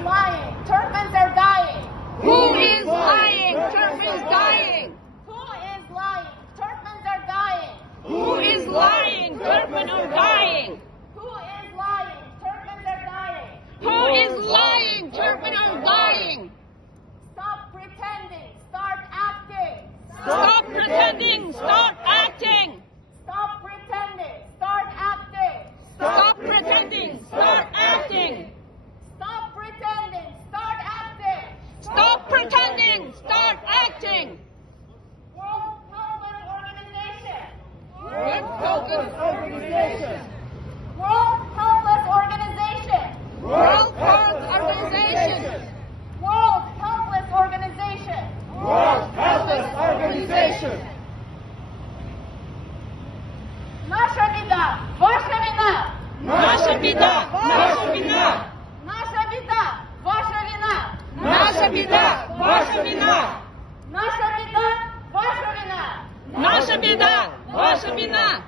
is lying? Turkmens are dying. Who is lying? Turkmens dying. Who is lying? Turkmens are dying. Who is lying? Turkmen are dying. Who is lying? Turkmens are dying. Who is lying? Turkmen are dying. Stop pretending. Start acting. Stop pretending. Start acting. Stop pretending. Start acting. Stop pretending. Start acting. Stop pretending. Start acting. Stop pretending. Start acting. World Health Organization. World Health Organization. World Health Organization. World Health Organization. World Health Organization. World Health Organization. Наша беда, ваша вина. Наша беда. Наша вина. Наша беда, ваша вина. Наша беда. Ваша вина. Наша беда, ваша вина. Наша беда. Ваша вина.